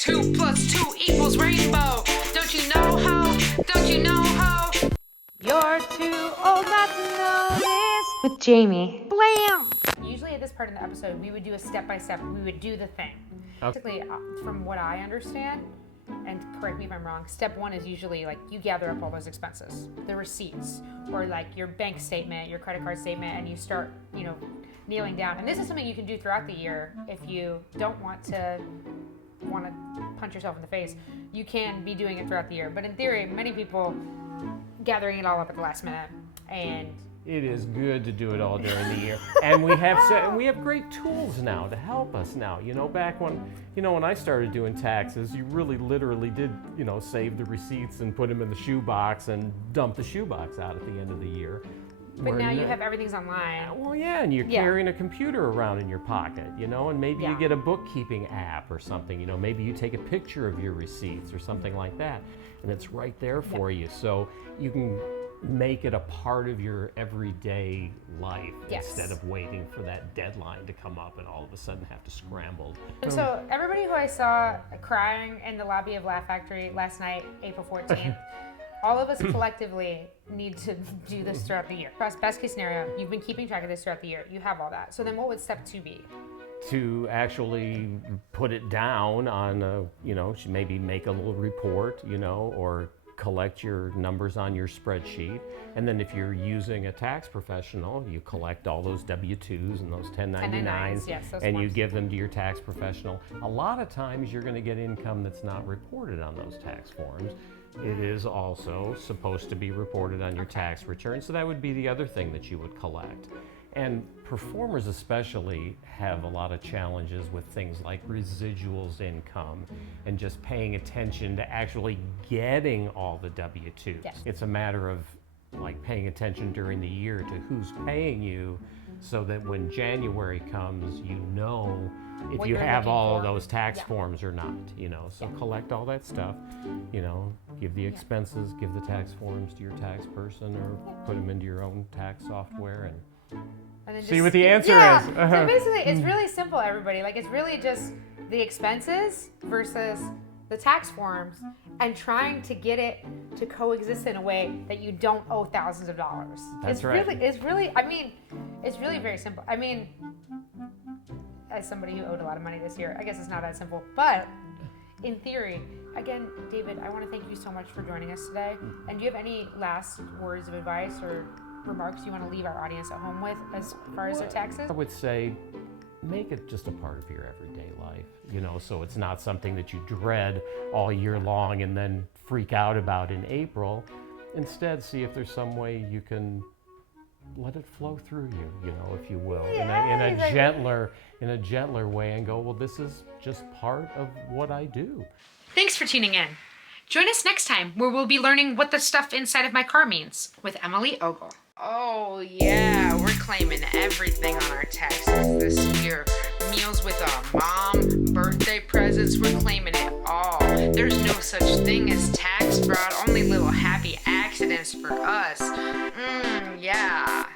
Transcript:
2 plus 2 equals rainbow. Don't you know how? Don't you know how? You're too old not to know this. With Jamie. Blam! Usually at this part in the episode, we would do a step-by-step. We would do the thing. Basically, from what I understand, and correct me if I'm wrong, step one is usually like you gather up all those expenses, the receipts, or like your bank statement, your credit card statement, and you start, kneeling down. And this is something you can do throughout the year if you don't want to punch yourself in the face. You can be doing it throughout the year. But in theory, many people gathering it all up at the last minute, and it is good to do it all during the year. And we have great tools now to help us now. Back when I started doing taxes, you really literally did, save the receipts and put them in the shoebox and dump the shoebox out at the end of the year. But now you have everything's online. Well, yeah, and you're carrying a computer around in your pocket, and maybe you get a bookkeeping app or something, maybe you take a picture of your receipts or something like that, and it's right there for you. So you can make it a part of your everyday life instead of waiting for that deadline to come up and all of a sudden have to scramble. And so everybody who I saw crying in the lobby of Laugh Factory last night, April 14th, all of us collectively need to do this throughout the year. Best case scenario, you've been keeping track of this throughout the year. You have all that. So then what would step 2 be? To actually put it down on, maybe make a little report, or collect your numbers on your spreadsheet. And then if you're using a tax professional, you collect all those W-2s and those 1099s, and you give them to your tax professional. A lot of times you're going to get income that's not reported on those tax forms. It is also supposed to be reported on your tax return, so that would be the other thing that you would collect. And performers especially have a lot of challenges with things like residuals income and just paying attention to actually getting all the W-2s. Yes. It's a matter of like paying attention during the year to who's paying you, so that when January comes, if what you have all of for. those tax forms or not, so collect all that stuff, give the expenses, give the tax forms to your tax person, or put them into your own tax software and then see what the answer is. So basically, it's really simple, everybody. Like, it's really just the expenses versus the tax forms, and trying to get it to coexist in a way that you don't owe thousands of dollars. That's right. It's really very simple. I mean, as somebody who owed a lot of money this year, I guess it's not that simple. But in theory, again, David, I want to thank you so much for joining us today. And do you have any last words of advice or remarks you want to leave our audience at home with as far as their taxes? I would say make it just a part of your everyday life, so it's not something that you dread all year long and then freak out about in April. Instead, see if there's some way you can let it flow through you, if you will, in a gentler way, and go, well, this is just part of what I do. Thanks for tuning in. Join us next time, where we'll be learning what the stuff inside of my car means with Emily Ogle. Oh yeah, we're claiming everything on our taxes this year. Meals with our mom, birthday presents, we're claiming it all. There's no such thing as tax fraud, only little happy accidents for us. Yeah.